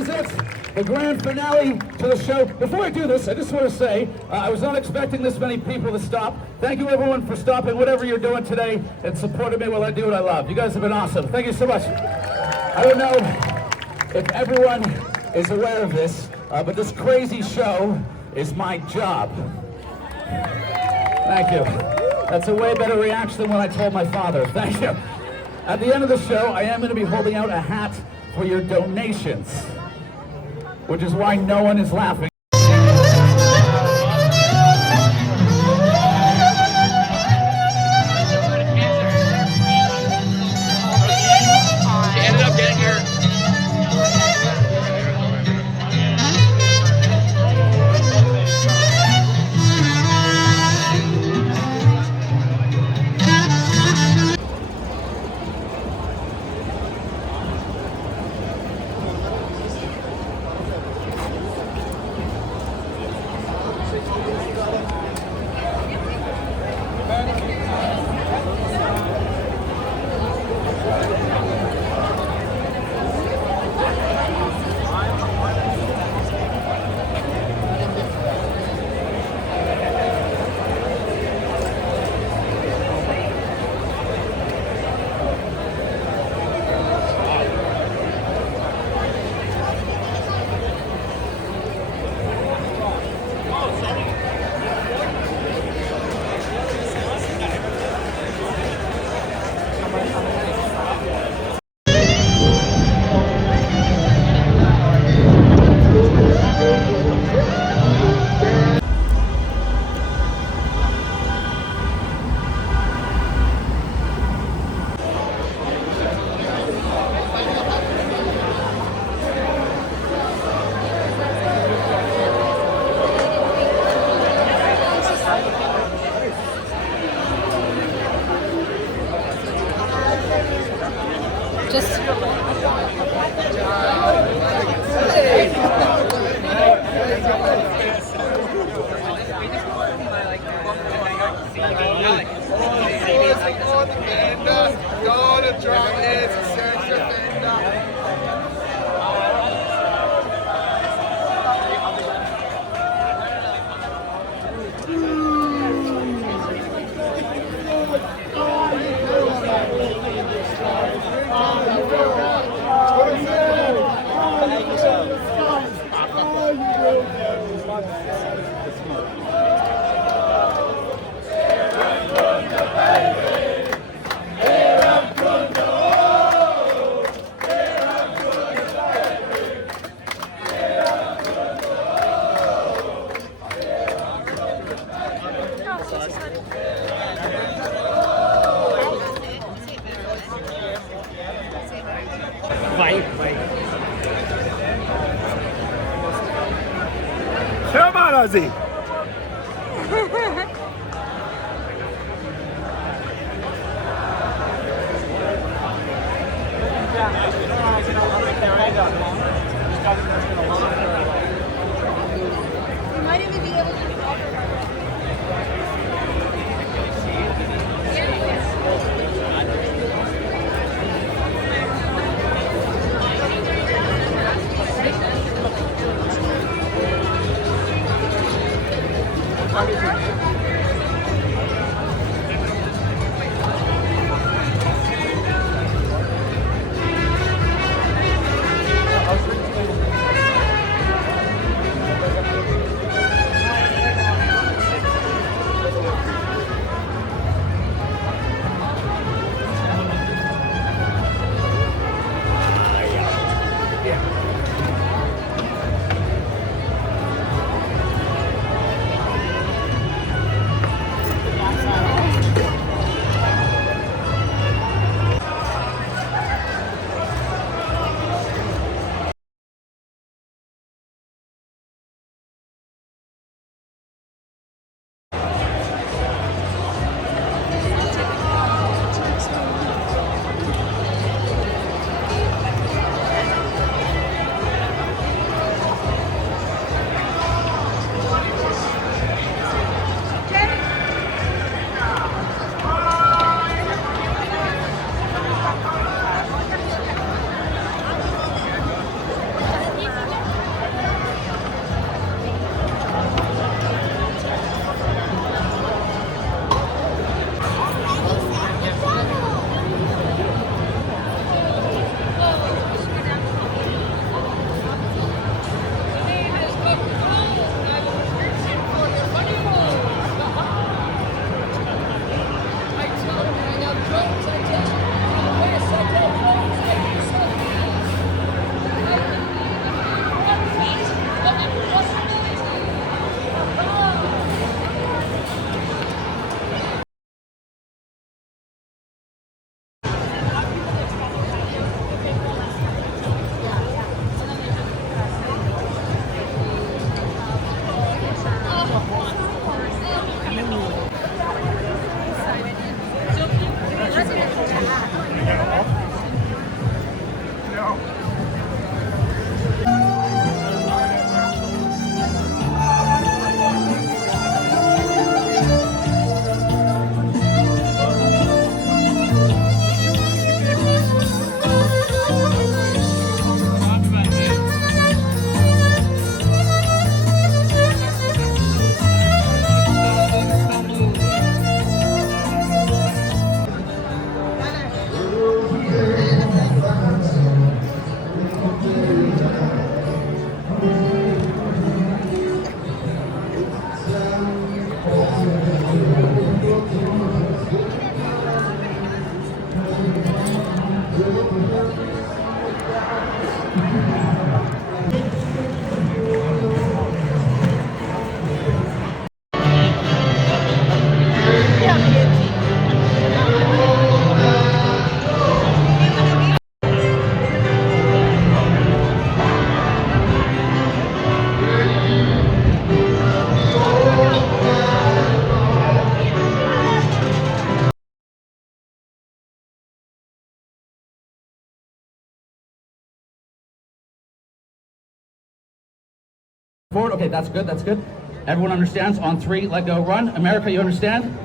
is it. The grand finale to the show. Before I do this, I just want to say, I was not expecting this many people to stop. Thank you everyone for stopping, whatever you're doing today, and supporting me while I do what I love. You guys have been awesome. Thank you so much. I don't know if everyone is aware of this, but this crazy show is my job. Thank you. That's a way better reaction than when I told my father. Thank you. At the end of the show, I am going to be holding out a hat for your donations, which is why no one is laughing. Come on, Ozzy! You might even be able to Forward. Okay, that's good, that's good. Everyone understands. On 3, let go, run. America, you understand?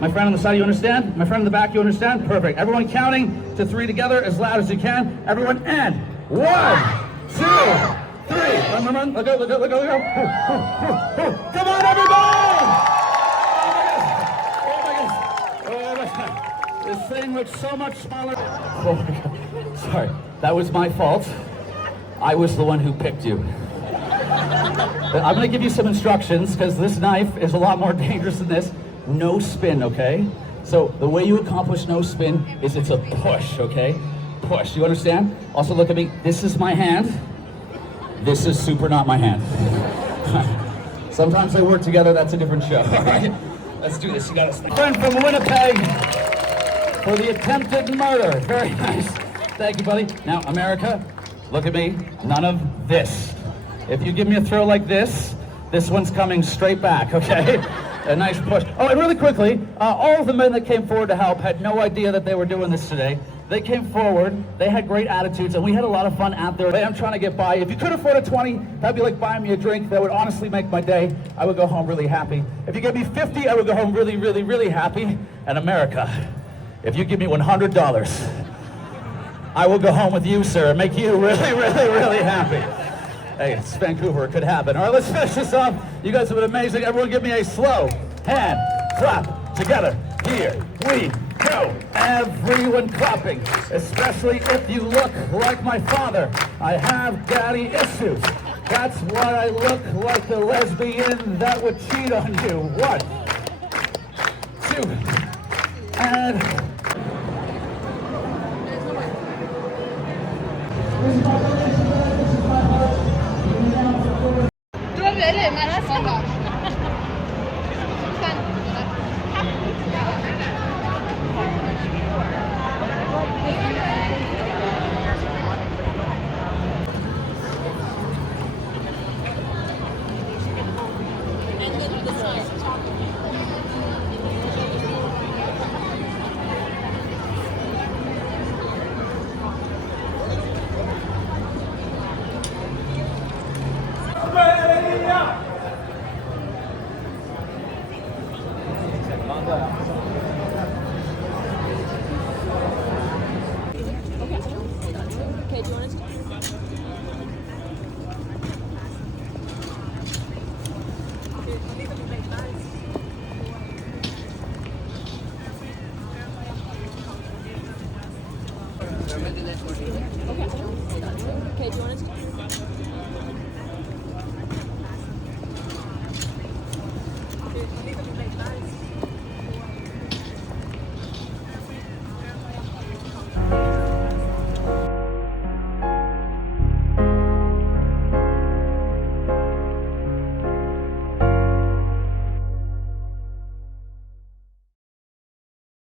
My friend on the side, you understand? My friend in the back, you understand? Perfect. Everyone counting to 3 together as loud as you can. Everyone, and 1, 2, 3. Run. Let go. Come on, everybody! Oh my gosh. This thing looks so much smaller. Oh my God. Sorry, that was my fault. I was the one who picked you. I'm going to give you some instructions because this knife is a lot more dangerous than this. No spin, okay? So the way you accomplish no spin is it's a push, okay? Push, you understand? Also look at me. This is my hand. This is super not my hand. Sometimes they work together, that's a different show, all right? Let's do this, you got a friend from Winnipeg for the attempted murder. Very nice. Thank you, buddy. Now, America, look at me. None of this. If you give me a throw like this one's coming straight back, okay? A nice push. Oh, and really quickly, all of the men that came forward to help had no idea that they were doing this today. They came forward, they had great attitudes, and we had a lot of fun out there. I'm trying to get by. If you could afford a 20, that'd be like buying me a drink. That would honestly make my day. I would go home really happy. If you give me 50, I would go home really, really, really happy. And America, if you give me $100, I will go home with you, sir, and make you really, really, really happy. Hey, it's Vancouver, it could happen. All right, let's finish this off. You guys have been amazing. Everyone give me a slow hand clap together. Here we go. Everyone clapping, especially if you look like my father. I have daddy issues. That's why I look like a lesbian that would cheat on you. 1, 2, and... Okay, do you want to? Okay, do you want to?